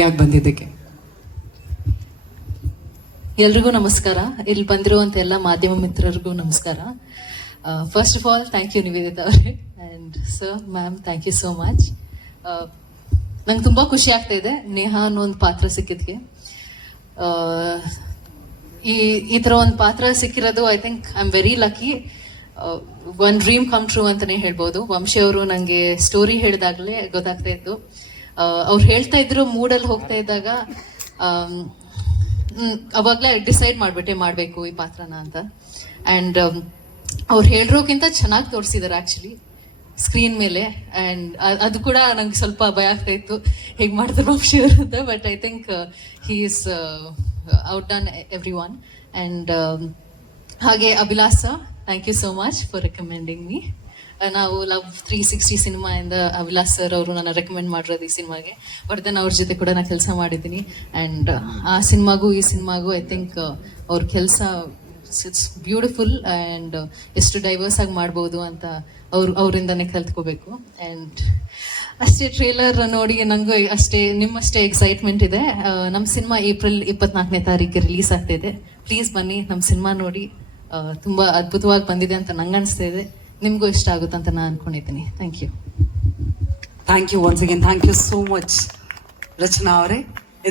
ಯಾಕೆ ಬಂದಿದ್ದಕ್ಕೆ. ಎಲ್ರಿಗೂ ನಮಸ್ಕಾರ. ಇಲ್ಲಿ ಬಂದಿರುವಂತ ಎಲ್ಲ ಮಾಧ್ಯಮ ಮಿತ್ರರಿಗೂ ನಮಸ್ಕಾರ. First of all thank you Nivedita ಅವರೇ and sir, ma'am, thank you so much. ನಂಗೆ ತುಂಬಾ ಖುಷಿ ಆಗ್ತಾ ಇದೆ ನೇಹಾ ಅನ್ನೋ ಒಂದು ಪಾತ್ರ ಸಿಕ್ಕಿದ್ಗೆ. ಈ ತರ ಒಂದು ಪಾತ್ರ ಸಿಕ್ಕಿರೋದು I think I am very lucky. One dream come true ಅಂತಾನೆ ಹೇಳ್ಬೋದು. ವಂಶಿ ಅವರು ನಂಗೆ ಸ್ಟೋರಿ ಹೇಳಿದಾಗಲೇ ಗೊತ್ತಾಗ್ತಾ ಇತ್ತು. ಅವ್ರು ಹೇಳ್ತಾ ಇದ್ರು ಮೂಡಲ್ಲಿ ಹೋಗ್ತಾ ಇದ್ದಾಗ ಅವಾಗಲೇ ಡಿಸೈಡ್ ಮಾಡ್ಬಿಟ್ಟೆ ಮಾಡಬೇಕು ಈ ಪಾತ್ರನ ಅಂತ. ಆ್ಯಂಡ್ ಅವ್ರು ಹೇಳಿರೋಕ್ಕಿಂತ ಚೆನ್ನಾಗಿ ತೋರಿಸಿದ್ದಾರೆ ಆ್ಯಕ್ಚುಲಿ ಸ್ಕ್ರೀನ್ ಮೇಲೆ. ಆ್ಯಂಡ್ ಅದು ಕೂಡ ನಂಗೆ ಸ್ವಲ್ಪ ಭಯ ಆಗ್ತಾ ಇತ್ತು ಹೇಗೆ ಮಾಡ್ತಾರೆ ವಂಶಿ ಅವರು ಅಂತ. But I think he is outdone everyone. And ಹಾಗೆ Abhilasha, thank you so much for recommending me. ನಾವು ಲವ್ 360 ಸಿನಿಮಾಯಿಂದ ಅಭಿಲಾಸ್ ಸರ್ ಅವರು ನನ್ನ ರೆಕಮೆಂಡ್ ಮಾಡಿರೋದು ಈ ಸಿನಿಮಾಗೆ. ವರ್ಧನ್ ಅವ್ರ ಜೊತೆ ಕೂಡ ನಾನು ಕೆಲಸ ಮಾಡಿದ್ದೀನಿ. ಆ್ಯಂಡ್ ಆ ಸಿನಿಮಾಗೂ ಈ ಸಿನಿಮಾಗೂ ಐ ಥಿಂಕ್ ಅವ್ರ ಕೆಲಸ ಇಟ್ಸ್ ಬ್ಯೂಟಿಫುಲ್. ಆ್ಯಂಡ್ ಎಷ್ಟು ಡೈವರ್ಸ್ ಆಗಿ ಮಾಡ್ಬೋದು ಅಂತ ಅವರಿಂದನೇ ಕಲ್ತ್ಕೋಬೇಕು. ಆ್ಯಂಡ್ ಅಷ್ಟೇ ಟ್ರೇಲರ್ ನೋಡಿ ನನಗೂ ನಿಮ್ಮಷ್ಟೇ ಎಕ್ಸೈಟ್ಮೆಂಟ್ ಇದೆ. ನಮ್ಮ ಸಿನಿಮಾ ಏಪ್ರಿಲ್ 24ನೇ ತಾರೀಕಿಗೆ ರಿಲೀಸ್ ಆಗ್ತಾ ಇದೆ. ಪ್ಲೀಸ್ ಬನ್ನಿ, ನಮ್ಮ ಸಿನಿಮಾ ನೋಡಿ. ತುಂಬ ಅದ್ಭುತವಾಗಿ ಬಂದಿದೆ ಅಂತ ನಂಗೆ ಅನಿಸ್ತಾ ಇದೆ. ನಿಮಗೂ ಇಷ್ಟ ಆಗುತ್ತೆ ಅಂತ ನಾನು ಅನ್ಕೊಂಡಿದ್ದೀನಿ. Thank you. Thank you once again. Thank you so much Rachana ಅವರೇ.